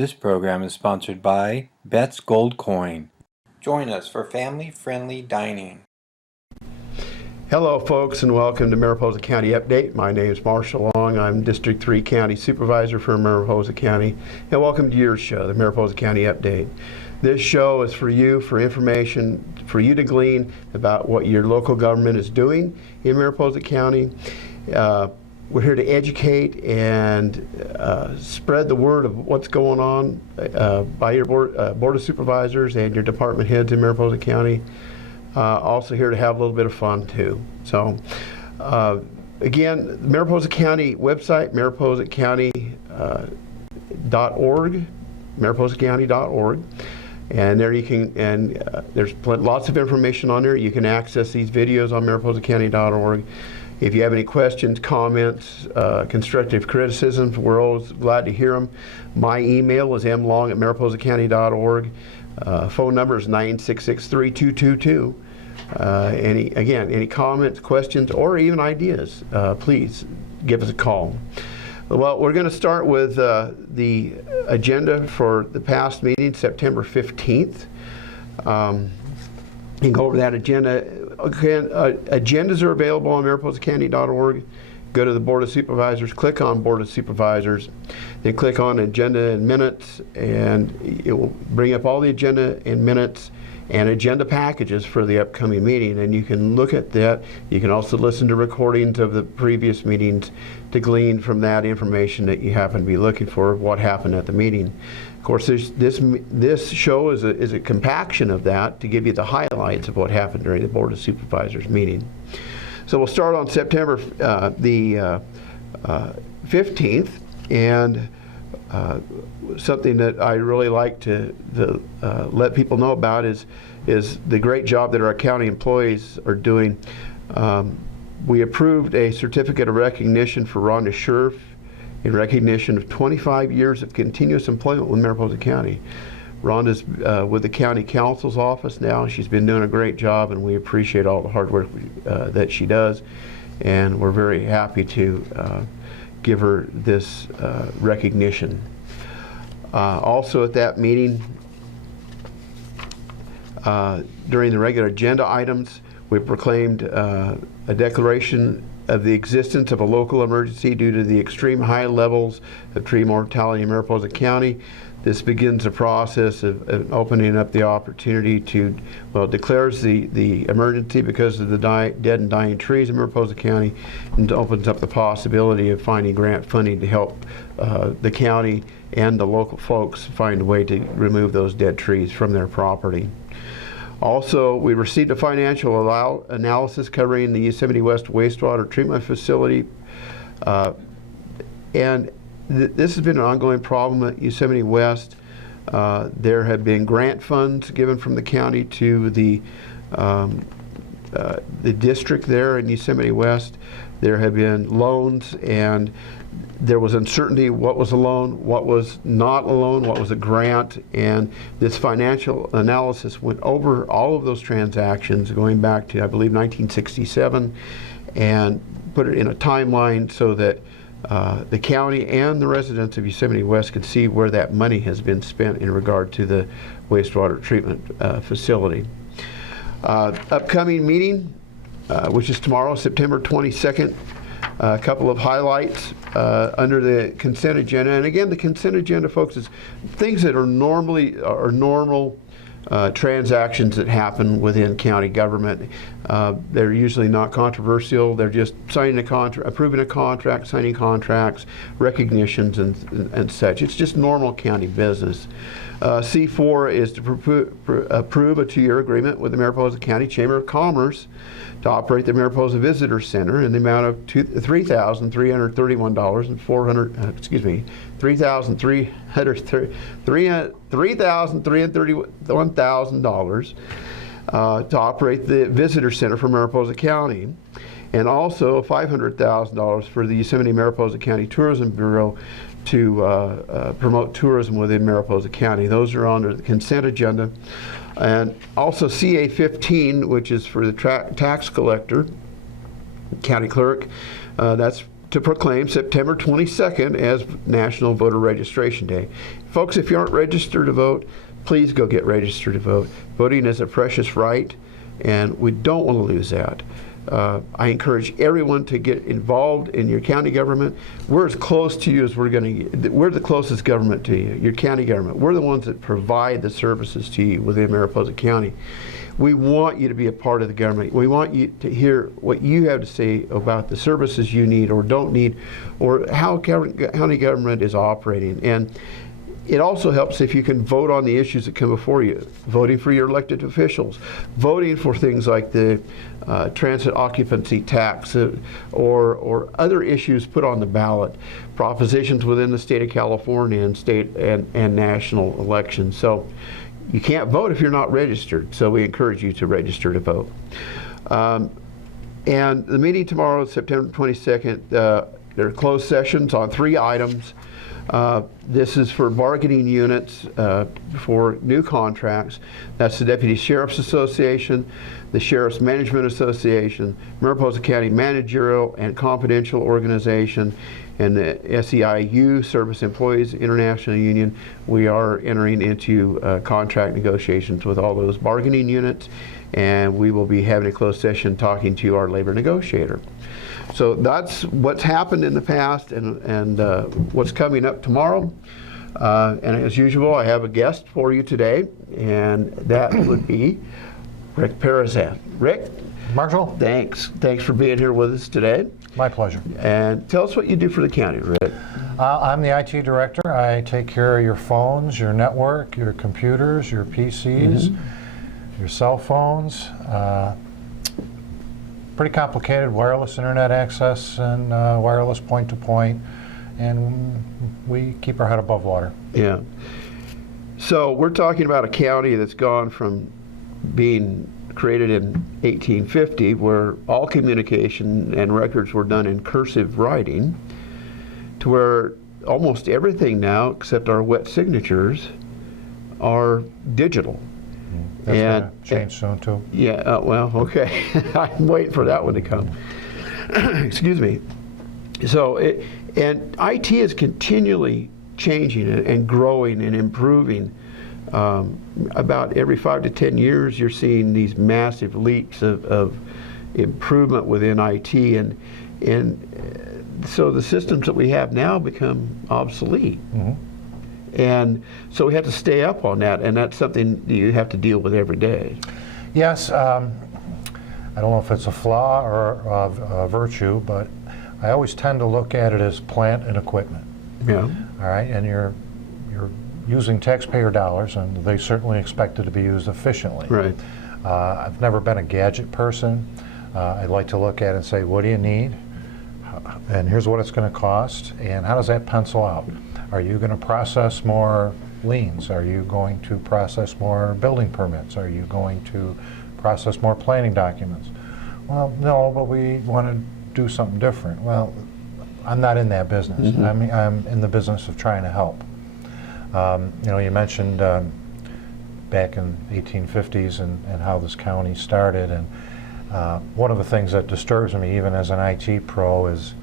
This program is sponsored by Bet's Gold Coin. Join us for family-friendly dining. Hello folks, and welcome to Mariposa County Update. My name is Marshall Long. I'm District 3 County Supervisor for Mariposa County, and welcome to your show, the Mariposa County Update. This show is for you, for information, for you to glean about what your local government is doing in Mariposa County. We're here to educate and spread the word of what's going on by your Board of Supervisors and your department heads in Mariposa County. Also here to have a little bit of fun too. So again, the Mariposa County website, mariposacounty.org, mariposacounty.org. And there you can, there's lots of information on there. You can access these videos on mariposacounty.org. If you have any questions, comments, constructive criticisms, we're always glad to hear them. My email is mlong@mariposacounty.org. Phone number is 966-3222. Any comments, questions, or even ideas, please give us a call. Well, we're going to start with the agenda for the past meeting, September 15th. You can go over that agenda. Again, agendas are available on mariposacounty.org. Go to the Board of Supervisors, click on Board of Supervisors, then click on Agenda and Minutes, and it will bring up all the agenda and minutes and agenda packages for the upcoming meeting, and you can look at that. You can also listen to recordings of the previous meetings to glean from that information that you happen to be looking for, what happened at the meeting. Of course, this show is a compaction of that to give you the highlights of what happened during the Board of Supervisors meeting. So we'll start on September the 15th, and something that I really like to let people know about is the great job that our county employees are doing. We approved a certificate of recognition for Rhonda Scherf in recognition of 25 years of continuous employment with Mariposa County. Rhonda's with the County Council's office now. She's been doing a great job, and we appreciate all the hard work that she does, and we're very happy to give her this recognition. Also at that meeting, during the regular agenda items, we proclaimed a declaration of the existence of a local emergency due to the extreme high levels of tree mortality in Mariposa County. This begins the process of opening up the opportunity to, well, it declares the emergency because of the dead and dying trees in Mariposa County, and opens up the possibility of finding grant funding to help the county and the local folks find a way to remove those dead trees from their property. Also, we received a financial analysis covering the Yosemite West wastewater treatment facility, and this has been an ongoing problem at Yosemite West. There have been grant funds given from the county to the district there in Yosemite West. There have been loans, and there was uncertainty what was a loan, what was not a loan, what was a grant, and this financial analysis went over all of those transactions going back to, I believe, 1967, and put it in a timeline so that the county and the residents of Yosemite West could see where that money has been spent in regard to the wastewater treatment facility. Upcoming meeting, which is tomorrow, September 22nd. A couple of highlights under the consent agenda. And again, the consent agenda, folks, is things that are normal transactions that happen within county government. They're usually not controversial. They're just signing a contract, approving a contract, signing contracts, recognitions, and such. It's just normal county business. C4 is to approve a 2-year agreement with the Mariposa County Chamber of Commerce to operate the Mariposa Visitor Center in the amount of $3,331 to operate the Visitor Center for Mariposa County, and also $500,000 for the Yosemite Mariposa County Tourism Bureau to promote tourism within Mariposa County. Those are under the consent agenda. And also CA 15, which is for the tax collector, county clerk. That's to proclaim September 22nd as National Voter Registration Day. Folks, if you aren't registered to vote, please go get registered to vote. Voting is a precious right, and we don't want to lose that. I encourage everyone to get involved in your county government. We're as close to you as we're going to get. We're the closest government to you, your county government. We're the ones that provide the services to you within Mariposa County. We want you to be a part of the government. We want you to hear what you have to say about the services you need or don't need, or how county government is operating. And it also helps if you can vote on the issues that come before you, voting for your elected officials, voting for things like the transit occupancy tax or other issues put on the ballot, propositions within the state of California and state and national elections. So you can't vote if you're not registered, so we encourage you to register to vote. And the meeting tomorrow, September 22nd, there are closed sessions on 3 items. This is for bargaining units for new contracts. That's the Deputy Sheriff's Association, the Sheriff's Management Association, Mariposa County Managerial and Confidential Organization, and the SEIU, Service Employees International Union. We are entering into contract negotiations with all those bargaining units, and we will be having a closed session talking to our labor negotiator. So that's what's happened in the past and what's coming up tomorrow. And as usual, I have a guest for you today, and that would be Rick Peresan. Rick? Marshall? Thanks for being here with us today. My pleasure. And tell us what you do for the county, Rick. I'm the IT director. I take care of your phones, your network, your computers, your PCs, your cell phones. Pretty complicated wireless internet access and wireless point-to-point, and we keep our head above water. Yeah. So we're talking about a county that's gone from being created in 1850, where all communication and records were done in cursive writing, to where almost everything now, except our wet signatures, are digital. That's going to change soon, too. Yeah, well, okay. I'm waiting for that one to come. Excuse me. So, and IT is continually changing and growing and improving. About every 5 to 10 years, you're seeing these massive leaps of improvement within IT, and so the systems that we have now become obsolete. And so we have to stay up on that, and that's something you have to deal with every day. Yes, I don't know if it's a flaw or a virtue, but I always tend to look at it as plant and equipment. Yeah. All right, and you're using taxpayer dollars, and they certainly expect it to be used efficiently. Right. I've never been a gadget person. I like to look at it and say, what do you need? And here's what it's going to cost, and how does that pencil out? Are you going to process more liens? Are you going to process more building permits? Are you going to process more planning documents? Well, no, but we want to do something different. Well, I'm not in that business. I mean, I'm in the business of trying to help. You know, you mentioned back in 1850s and how this county started, and one of the things that disturbs me, even as an IT pro, is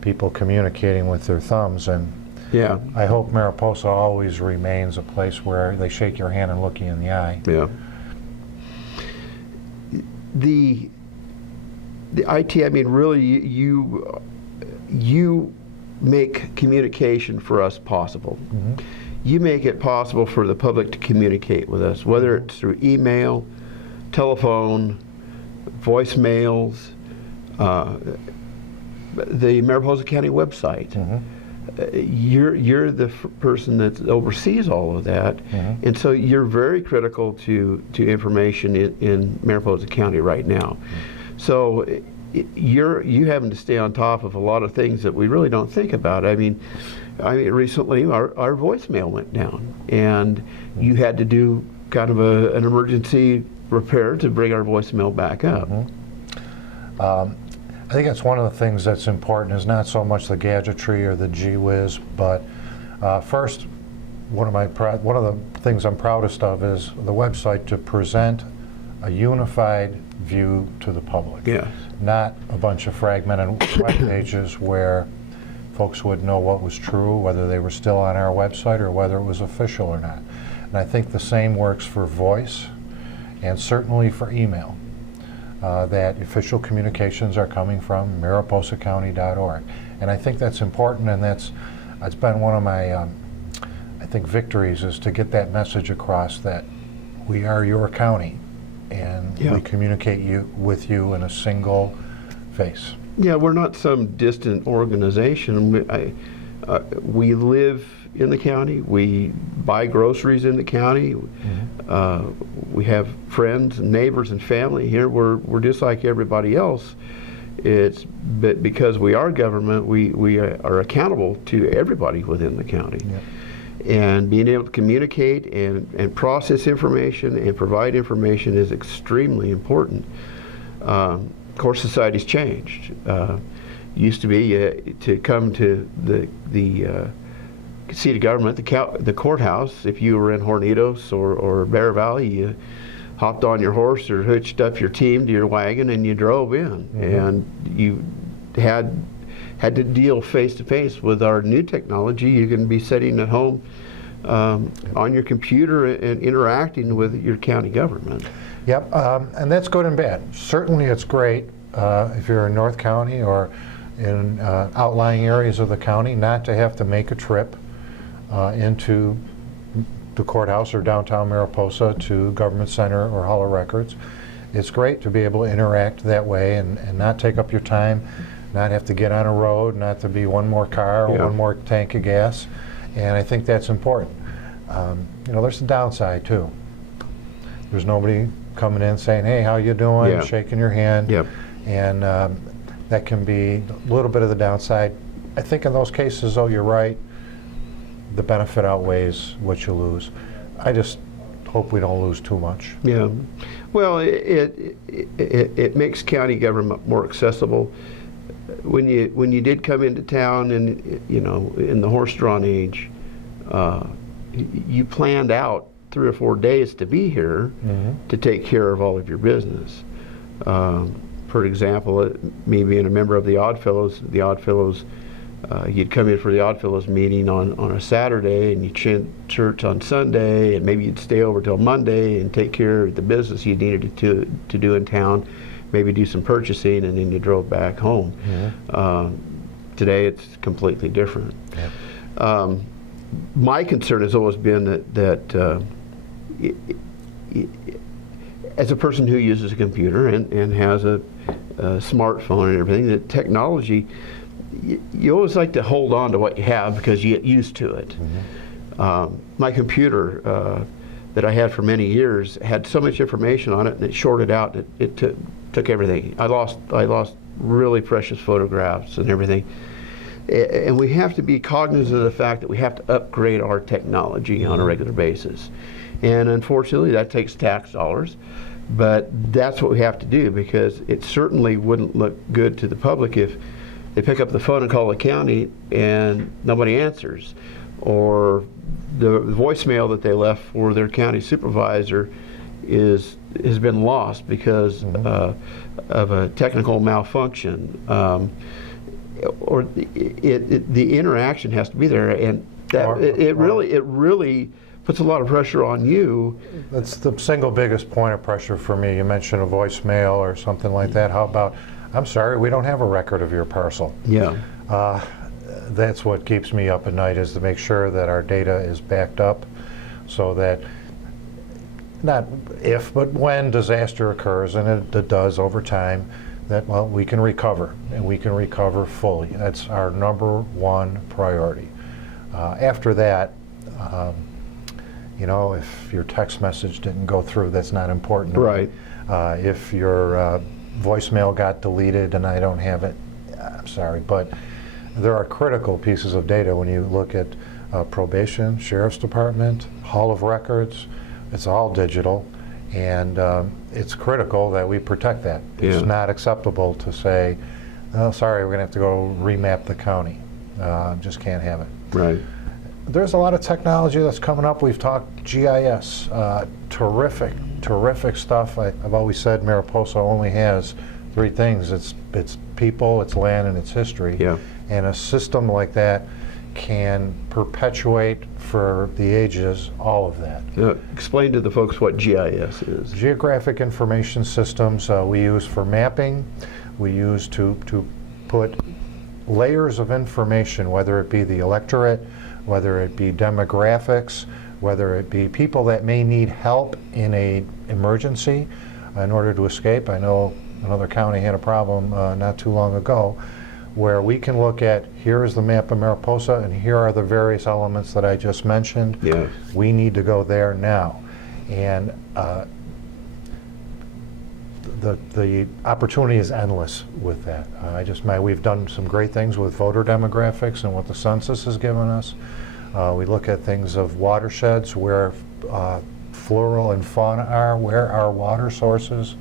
people communicating with their thumbs. And Yeah. I hope Mariposa always remains a place where they shake your hand and look you in the eye. Yeah. The IT, I mean, really, you make communication for us possible. You make it possible for the public to communicate with us, whether it's through email, telephone, voicemails, the Mariposa County website. You're the person that oversees all of that, and so you're very critical to information in Mariposa County right now. So you having to stay on top of a lot of things that we really don't think about. I mean recently our voicemail went down, and you had to do kind of an emergency repair to bring our voicemail back up. I think that's one of the things that's important, is not so much the gadgetry or the gee whiz, but first, one of the things I'm proudest of is the website to present a unified view to the public. Yes. Not a bunch of fragmented web pages where folks would know what was true, whether they were still on our website or whether it was official or not. And I think the same works for voice and certainly for email, that official communications are coming from mariposacounty.org. And I think that's important, and it's been one of my, I think, victories, is to get that message across that we are your county, and we communicate with you in a single face. Yeah, we're not some distant organization. We live in the county. We buy groceries in the county. We have friends and neighbors and family here. We're just like everybody else. But because we are government, we are accountable to everybody within the county. Yep. And being able to communicate and process information and provide information is extremely important. Of course, society's changed. Used to be to come to the seat of government, the courthouse, if you were in Hornitos or Bear Valley, you hopped on your horse or hitched up your team to your wagon and you drove in. And you had to deal face to face with our new technology. You can be sitting at home on your computer and interacting with your county government. Yep, and that's good and bad. Certainly it's great if you're in North County or in outlying areas of the county not to have to make a trip into the courthouse or downtown Mariposa to Government Center or Hall of Records. It's great to be able to interact that way and not take up your time, not have to get on a road, not to be one more car or one more tank of gas. And I think that's important. There's a downside too. There's nobody coming in saying, hey, how you doing, shaking your hand. And that can be a little bit of the downside. I think in those cases, though, you're right. The benefit outweighs what you lose. I just hope we don't lose too much. Yeah. Well, it makes county government more accessible. When you did come into town and in the horse-drawn age, you planned out 3 or 4 days to be here to take care of all of your business. For example, me being a member of the Oddfellows, you'd come in for the Oddfellows meeting on a Saturday, and you'd church on Sunday, and maybe you'd stay over till Monday and take care of the business you needed to do in town, maybe do some purchasing, and then you drove back home. Today it's completely different. My concern has always been that as a person who uses a computer and has a smartphone and everything, that technology, you always like to hold on to what you have because you get used to it. My computer that I had for many years had so much information on it, and it shorted out. It took everything. I lost really precious photographs and everything. And we have to be cognizant of the fact that we have to upgrade our technology on a regular basis. And unfortunately, that takes tax dollars. But that's what we have to do, because it certainly wouldn't look good to the public if they pick up the phone and call the county and nobody answers, or the voicemail that they left for their county supervisor has been lost because of a technical malfunction. Or the interaction has to be there, and that it really puts a lot of pressure on you. That's the single biggest point of pressure for me. You mentioned a voicemail or something like that. How about, I'm sorry, we don't have a record of your parcel. That's what keeps me up at night, is to make sure that our data is backed up, so that not if, but when disaster occurs, and it does over time, that, well, we can recover, and we can recover fully. That's our #1 priority. After that, if your text message didn't go through, that's not important to me. If your voicemail got deleted and I don't have it, I'm sorry, but there are critical pieces of data when you look at probation, sheriff's department, Hall of Records. It's all digital. And it's critical that we protect that. It's not acceptable to say, oh, sorry, we're going to have to go remap the county. Just can't have it. There's a lot of technology that's coming up. We've talked GIS, terrific stuff. I've always said Mariposa only has 3 things. It's people, it's land, and it's history. And a system like that can perpetuate for the ages all of that. Explain to the folks what GIS is. Geographic information systems we use for mapping. We use to put layers of information, whether it be the electorate, whether it be demographics, whether it be people that may need help in an emergency in order to escape. I know another county had a problem not too long ago where we can look at, here is the map of Mariposa, and here are the various elements that I just mentioned. Yes. We need to go there now. And the opportunity is endless with that. We've done some great things with voter demographics and what the census has given us. We look at things of watersheds, where flora and fauna are, where are water sources.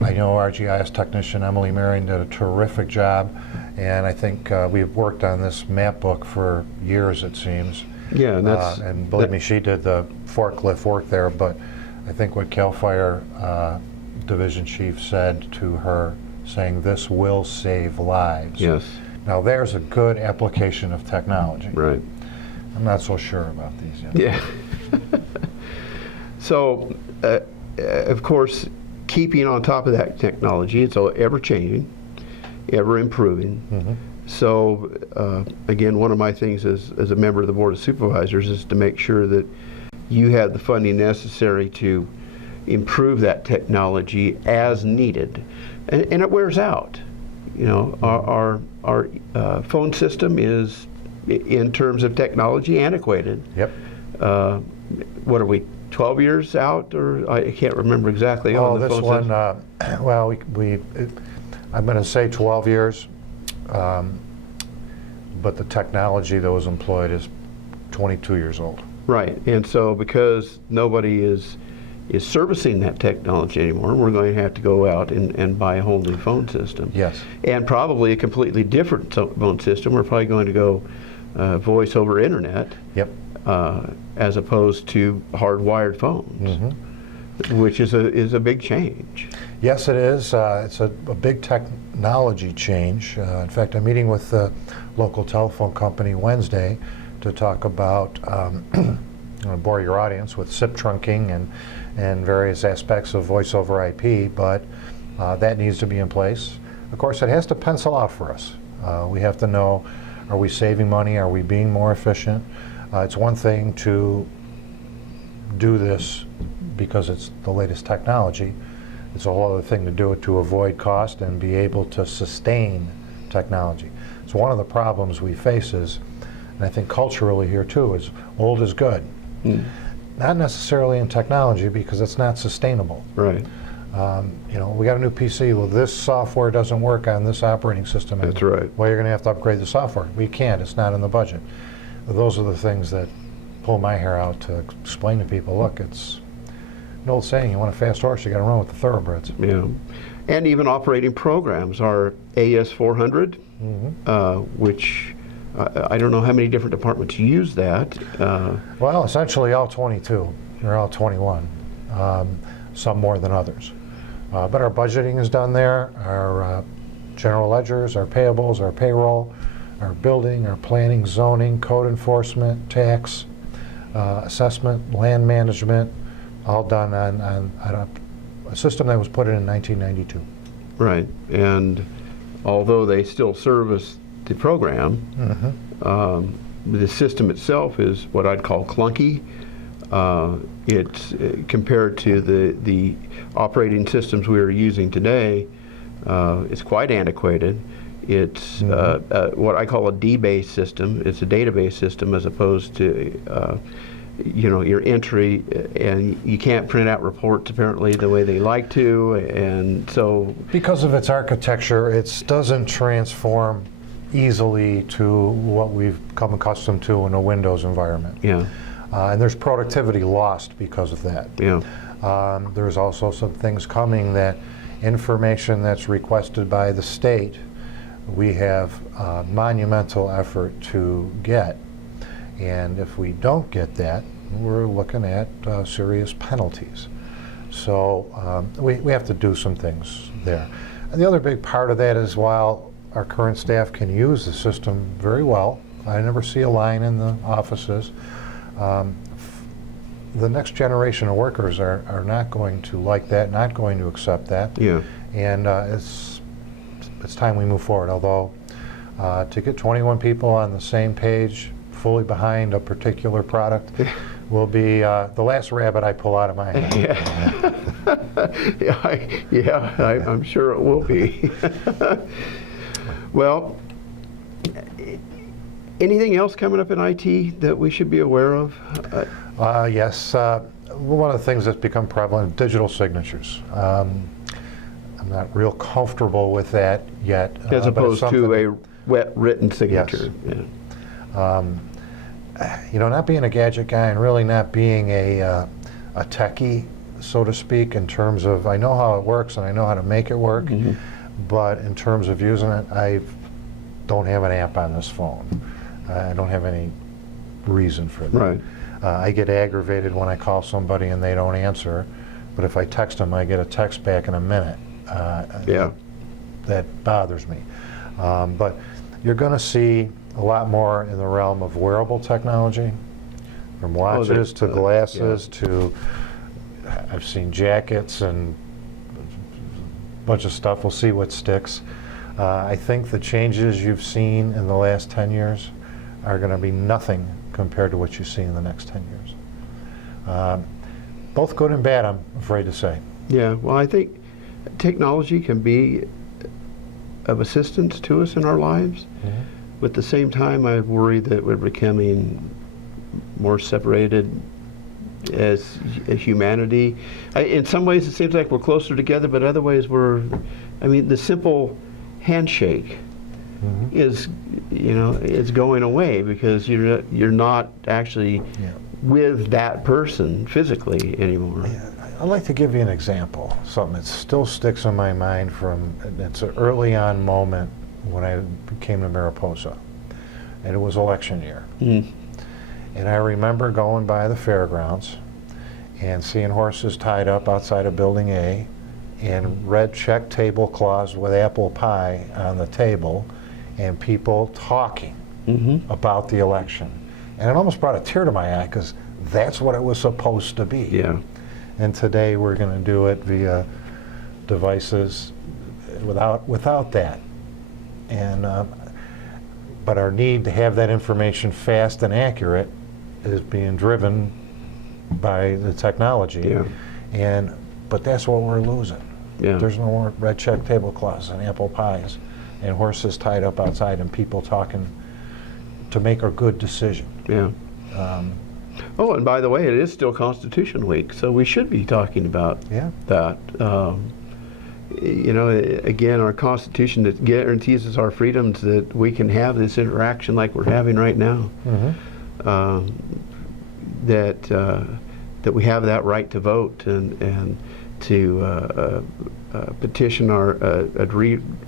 I know our GIS technician, Emily Marion, did a terrific job, and I think we've worked on this map book for years, it seems. Yeah, and and believe me, she did the forklift work there, but I think what CAL FIRE Division Chief said to her, saying, this will save lives. Yes. Now there's a good application of technology. Right. I'm not so sure about these yet. Yeah. So, of course, keeping on top of that technology, it's ever changing, ever improving. Mm-hmm. So, again, one of my things as a member of the Board of Supervisors is to make sure that you have the funding necessary to improve that technology as needed. And it wears out. You know, our phone system is, in terms of technology, antiquated. Yep. What are we, 12 years out, or I can't remember exactly on the this phone one, system. well, I'm going to say 12 years, but the technology that was employed is 22 years old. Right, and so because nobody is servicing that technology anymore, we're going to have to go out and buy a whole new phone system. Yes. And probably a completely different phone system. We're probably going to go voice over internet. Yep. As opposed to hardwired phones, Mm-hmm. which is a big change. Yes, it is. It's a big technology change. In fact, I'm meeting with the local telephone company Wednesday to talk about, I'm going to bore your audience with SIP trunking and various aspects of voice over IP, but that needs to be in place. Of course, it has to pencil out for us. We have to know, are we saving money? Are we being more efficient? It's one thing to do this because it's the latest technology. It's a whole other thing to do it to avoid cost and be able to sustain technology. So one of the problems we face is, and I think culturally here too, is old is good. Mm. Not necessarily in technology because it's not sustainable. Right. You know, we got a new PC. Well, this software doesn't work on this operating system. That's right. Well, you're going to have to upgrade the software. We can't. It's not in the budget. Those are the things that pull my hair out to explain to people, look, it's an old saying, you want a fast horse, you got to run with the thoroughbreds. Yeah. And even operating programs are AS400, which I don't know how many different departments use that. Well, essentially all 22, or all 21, some more than others. But our budgeting is done there, our general ledgers, our payables, our payroll, our building, our planning, zoning, code enforcement, tax, assessment, land management, all done on a system that was put in 1992. Right. And although they still service the program, the system itself is what I'd call clunky. It's compared to the operating systems we are using today, it's quite antiquated. It's what I call a D-based system. It's a database system as opposed to your entry, and you can't print out reports apparently the way they like to, and so because of its architecture, it doesn't transform easily to what we've come accustomed to in a Windows environment. Yeah. And there's productivity lost because of that. Yeah. There's also some things coming that information that's requested by the state, we have a monumental effort to get. And if we don't get that, we're looking at serious penalties. So we have to do some things there. And the other big part of that is while our current staff can use the system very well. I never see a line in the offices. The next generation of workers are not going to like that, not going to accept that. Yeah. And it's time we move forward. Although to get 21 people on the same page, fully behind a particular product, will be the last rabbit I pull out of my hat. Yeah, I'm sure it will be. Well, anything else coming up in IT that we should be aware of? Yes. One of the things that's become prevalent, digital signatures. I'm not real comfortable with that yet. As opposed to a wet written signature. Yes. Yeah. Not being a gadget guy and really not being a techie, so to speak, in terms of I know how it works and I know how to make it work, but in terms of using it, I don't have an app on this phone. I don't have any reason for that. Right. I get aggravated when I call somebody and they don't answer, but if I text them, I get a text back in a minute. Yeah. That bothers me. But you're going to see a lot more in the realm of wearable technology, from watches to glasses to, I've seen jackets and a bunch of stuff. We'll see what sticks. I think the changes you've seen in the last 10 years are going to be nothing compared to what you see in the next 10 years. Both good and bad, I'm afraid to say. Yeah, well, I think technology can be of assistance to us in our lives. But at the same time, I worry that we're becoming more separated as humanity. In some ways, it seems like we're closer together, but other ways the simple handshake is, it's going away because you're not actually with that person physically anymore. Yeah, I'd like to give you an example, something that still sticks in my mind it's an early on moment when I came to Mariposa, and it was election year. And I remember going by the fairgrounds and seeing horses tied up outside of Building A and red check tablecloths with apple pie on the table and people talking about the election. And it almost brought a tear to my eye because that's what it was supposed to be. Yeah. And today we're going to do it via devices without that. And but our need to have that information fast and accurate is being driven by the technology. Yeah. But that's what we're losing. Yeah. There's no more red check tablecloths and apple pies and horses tied up outside and people talking to make a good decision. Yeah. Oh, and by the way, it is still Constitution Week, so we should be talking about that. Again, our Constitution that guarantees us our freedoms, that we can have this interaction like we're having right now. That we have that right to vote and to petition a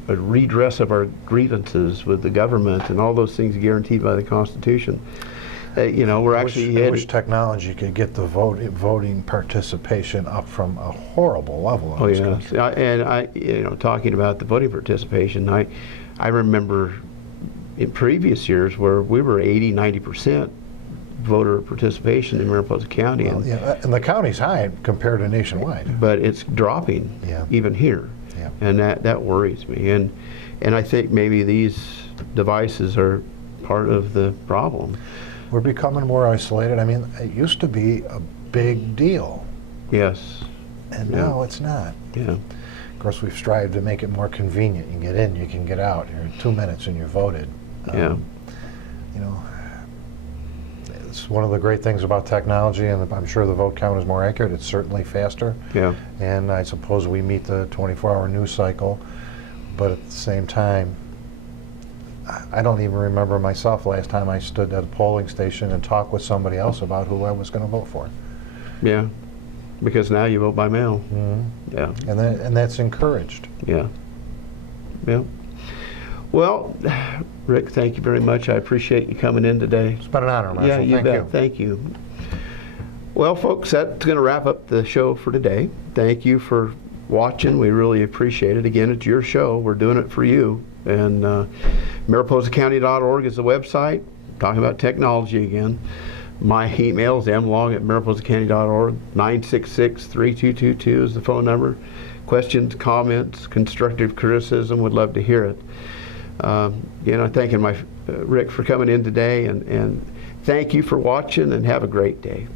redress of our grievances with the government and all those things guaranteed by the Constitution. We're actually. I wish technology could get the voting participation up from a horrible level. Oh yes, and talking about the voting participation, I remember in previous years where we were 80-90% voter participation in Mariposa County. Well, and the county's high compared to nationwide. But it's dropping even here, and that worries me. And I think maybe these devices are part of the problem. We're becoming more isolated. I mean, it used to be a big deal. Yes. And now it's not. Yeah. Of course, we've strived to make it more convenient. You can get in, you can get out. You're in 2 minutes and you're voted. It's one of the great things about technology, and I'm sure the vote count is more accurate. It's certainly faster. Yeah. And I suppose we meet the 24-hour news cycle. But at the same time, I don't even remember myself last time I stood at a polling station and talked with somebody else about who I was going to vote for. Yeah, because now you vote by mail. Yeah. And that's encouraged. Yeah. Yeah. Well, Rick, thank you very much. I appreciate you coming in today. It's been an honor, Marshall. Yeah, you Thank bet. you. Thank you. Well, folks, that's going to wrap up the show for today. Thank you for watching. We really appreciate it. Again, it's your show. We're doing it for you. And MariposaCounty.org is the website. Talking about technology again. My email is mlong@mariposacounty.org. 966-3222 is the phone number. Questions, comments, constructive criticism, would love to hear it. Thanking Rick for coming in today, and thank you for watching, and have a great day.